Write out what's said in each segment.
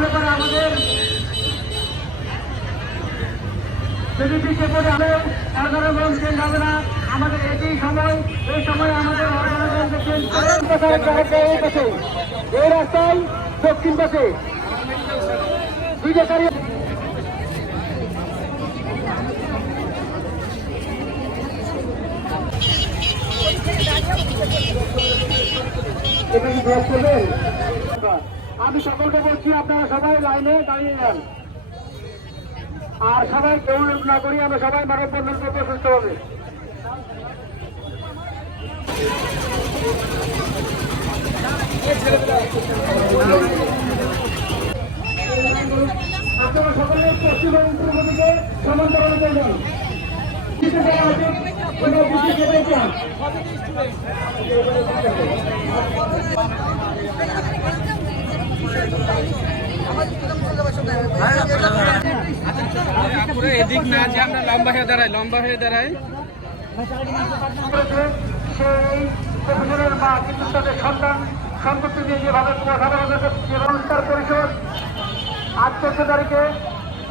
তাহলে পরে আমাদের যদি পিছিয়ে পড়ে হবে এগারো জন ট্রেন যাবে না। আমাদের এটাই সময়, এই সময় আমাদের এই রাস্তায় দক্ষিণ পাশে। দুইটা গাড়ি এটা কি? আমি সকলকে বলছি, আপনারা সবাই লাইনে দাঁড়িয়ে যান। আর সবাই কেউ না করি আমরা সবাই মানব বন্ধন করতে সুস্থ হবে। আপনারা সকলে পশ্চিম এবং পূর্ব দিকে সমান্তরাল করবেন কিছু জায়গা এদিক লম্বা হয়ে দাঁড়াই, লম্বা হয়ে দাঁড়াই। সেই প্রফেসরের মা কিন্তু তাদের সন্তান সম্পত্তি দিয়ে তারিখে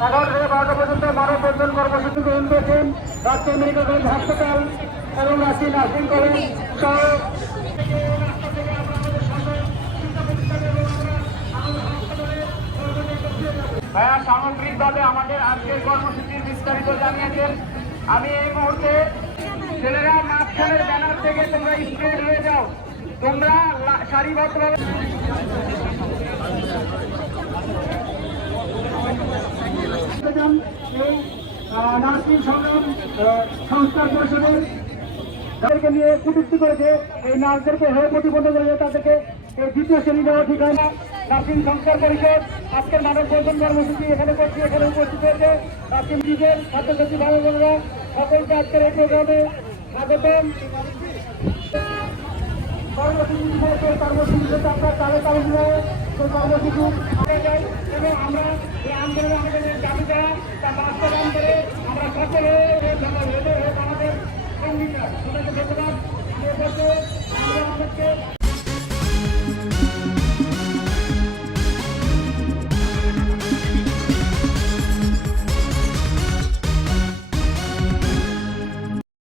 এগারো থেকে পর্যন্ত মানব বন্ধন কর্মসূচি গ্রহণ রাজশাহী মেডিকেল কলেজ হাসপাতাল এবং রাজশাহী নার্সিং কলেজ সহ ভাইয়া, সামগ্রিকভাবে আমাদের আজকের কর্মসূচির বিস্তারিত জানিয়েছেন। আমি এই মুহূর্তে ছেলেরা মাঝখানের ব্যানার থেকে তোমরা স্প্রেড হয়ে যাও। তোমরা সারিবদ্ধভাবে এই নার্সিং সংস্কার পরিষদের তাদেরকে নিয়ে কুটুক্তি করেছে। এই নার্সদেরকে হয়ে প্রতিবন্ধ করেছে তাদেরকে এই দ্বিতীয় শ্রেণীবাহ ঠিকানা নাসিম সংস্কার পরিষদ। আজকের মানব বন্ধন কর্মসূচি এখানে করছি এখানে উপস্থিত হয়েছে। নাসিম ডিজেল ছাত্র ভালো বোনরা, সকলকে আজকের এই প্রোগ্রামে স্বাগতম। আমরা এই আমাদের আমরা ধন্যবাদ। আমরা আমাদেরকে